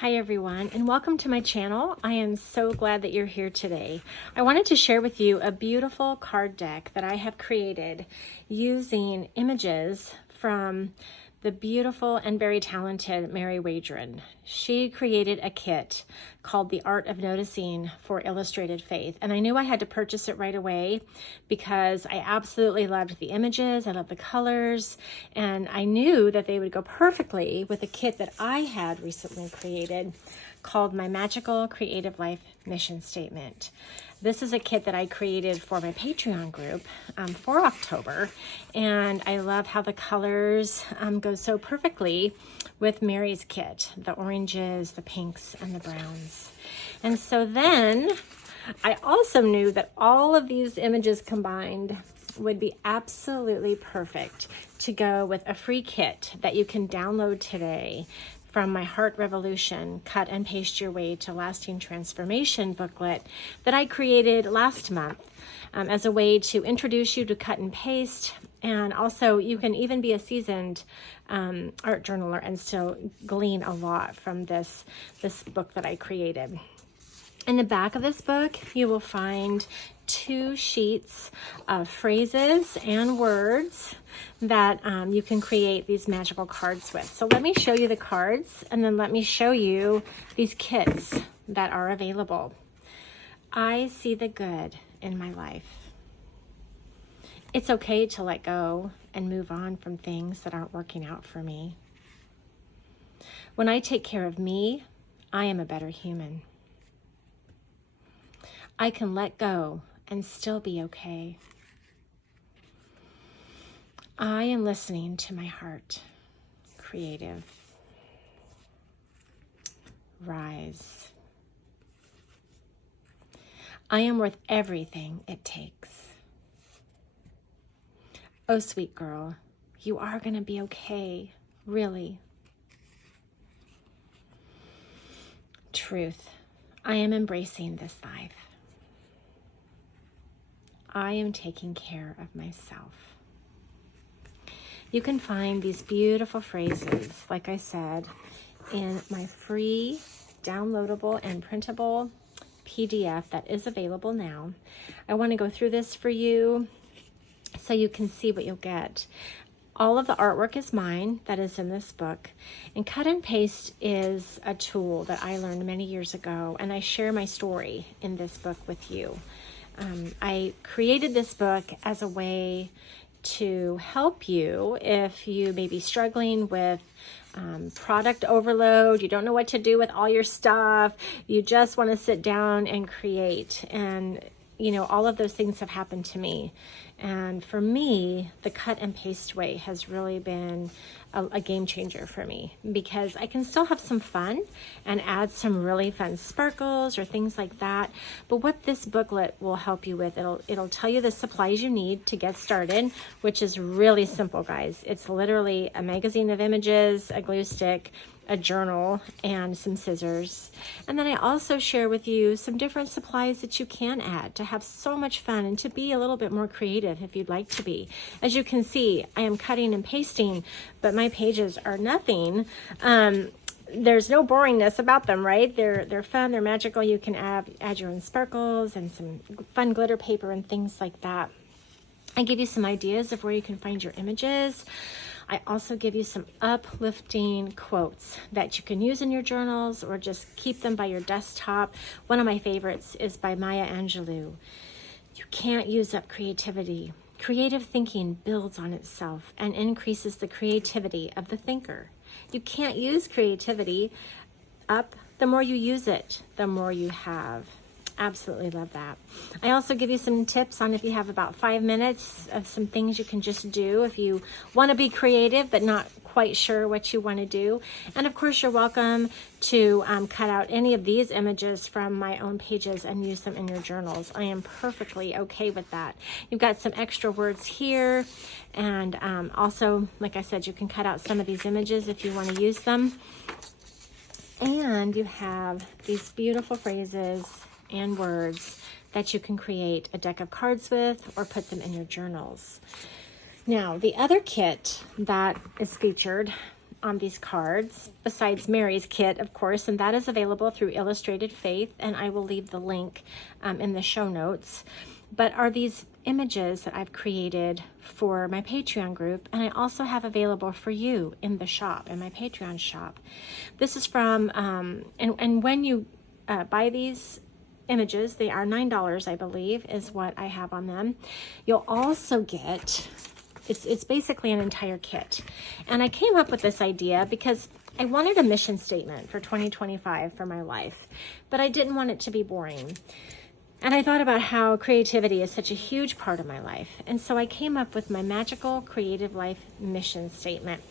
Hi everyone, and welcome to my channel. I am so glad that you're here today. I wanted to share with you a beautiful card deck that I have created using images from the beautiful and very talented Mary Wadron. She created a kit called The Art of Noticing for Illustrated Faith, and I knew I had to purchase it right away because I absolutely loved the images, I loved the colors, and I knew that they would go perfectly with a kit that I had recently created called My Magical Creative Life Mission Statement. This is a kit that I created for my Patreon group for October, and I love how the colors go so perfectly with Mary's kit, the oranges, the pinks, and the browns. And so then I also knew that all of these images combined would be absolutely perfect to go with a free kit that you can download today from my Heart Revolution Cut and Paste Your Way to Lasting Transformation booklet that I created last month as a way to introduce you to cut and paste. And also you can even be a seasoned art journaler and still glean a lot from this book that I created. In the back of this book, you will find 2 sheets of phrases and words that you can create these magical cards with. So let me show you the cards, and then let me show you these kits that are available. I see the good in my life. It's okay to let go and move on from things that aren't working out for me. When I take care of me, I am a better human. I can let go and still be okay. I am listening to my heart. Creative. Rise. I am worth everything it takes. Oh, sweet girl, you are going to be okay, really. Truth. I am embracing this life. I am taking care of myself. You can find these beautiful phrases, like I said, in my free downloadable and printable PDF that is available now. I want to go through this for you so you can see what you'll get. All of the artwork is mine that is in this book, and cut and paste is a tool that I learned many years ago, and I share my story in this book with you. I created this book as a way to help you if you may be struggling with product overload, you don't know what to do with all your stuff, you just want to sit down and create. And you know, all of those things have happened to me. And for me, the cut and paste way has really been a game changer for me, because I can still have some fun and add some really fun sparkles or things like that. But what this booklet will help you with, it'll tell you the supplies you need to get started, which is really simple, guys. It's literally a magazine of images, a glue stick, a journal, and some scissors. And then I also share with you some different supplies that you can add to have so much fun and to be a little bit more creative if you'd like to be. As you can see, I am cutting and pasting, but my pages are nothing. There's no boringness about them, right? They're fun, they're magical. You can add your own sparkles and some fun glitter paper and things like that. I give you some ideas of where you can find your images. I also give you some uplifting quotes that you can use in your journals or just keep them by your desktop. One of my favorites is by Maya Angelou. You can't use up creativity. Creative thinking builds on itself and increases the creativity of the thinker. You can't use creativity up. The more you use it, the more you have. Absolutely love that. I also give you some tips on if you have about 5 minutes of some things you can just do if you want to be creative but not quite sure what you want to do. And of course, you're welcome to cut out any of these images from my own pages and use them in your journals. I am perfectly okay with that. You've got some extra words here, and also, like I said, you can cut out some of these images if you want to use them. And you have these beautiful phrases and words that you can create a deck of cards with or put them in your journals. Now, the other kit that is featured on these cards, besides Mary's kit, of course, and that is available through Illustrated Faith, and I will leave the link in the show notes, but are these images that I've created for my Patreon group, and I also have available for you in the shop, in my Patreon shop. This is from, and when you buy these images, they are $9, I believe, is what I have on them. You'll also get, it's basically an entire kit. And I came up with this idea because I wanted a mission statement for 2025 for my life, but I didn't want it to be boring. And I thought about how creativity is such a huge part of my life. And so I came up with my magical creative life mission statement.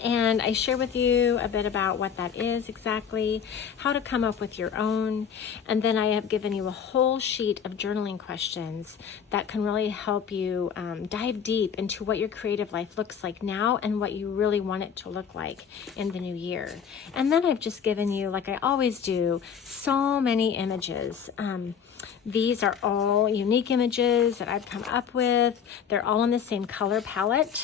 And I share with you a bit about what that is exactly, how to come up with your own. And then I have given you a whole sheet of journaling questions that can really help you dive deep into what your creative life looks like now and what you really want it to look like in the new year. And then I've just given you, like I always do, so many images. These are all unique images that I've come up with. They're all in the same color palette.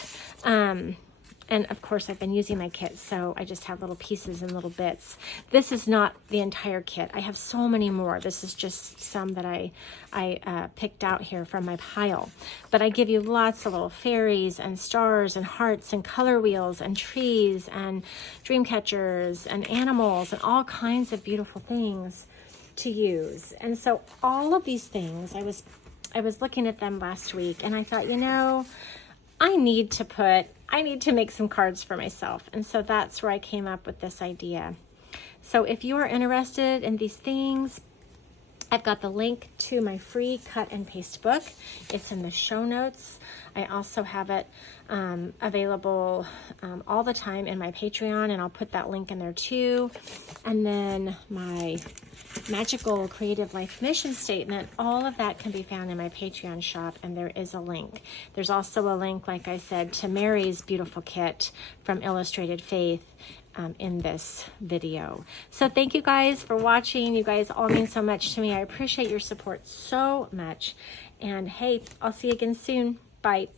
And of course, I've been using my kit, so I just have little pieces and little bits. This is not the entire kit. I have so many more. This is just some that I picked out here from my pile. But I give you lots of little fairies and stars and hearts and color wheels and trees and dream catchers and animals and all kinds of beautiful things to use. And so all of these things, I was looking at them last week, and I thought, you know, I need to make some cards for myself. And so that's where I came up with this idea. So if you are interested in these things, I've got the link to my free cut and paste book. It's in the show notes. I also have it available all the time in my Patreon, and I'll put that link in there too. And then my magical creative life mission statement, all of that can be found in my Patreon shop, and there is a link. There's also a link, like I said, to Mary's beautiful kit from Illustrated Faith in this video. So thank you guys for watching. You guys all mean so much to me. I appreciate your support so much. And hey, I'll see you again soon. Bye.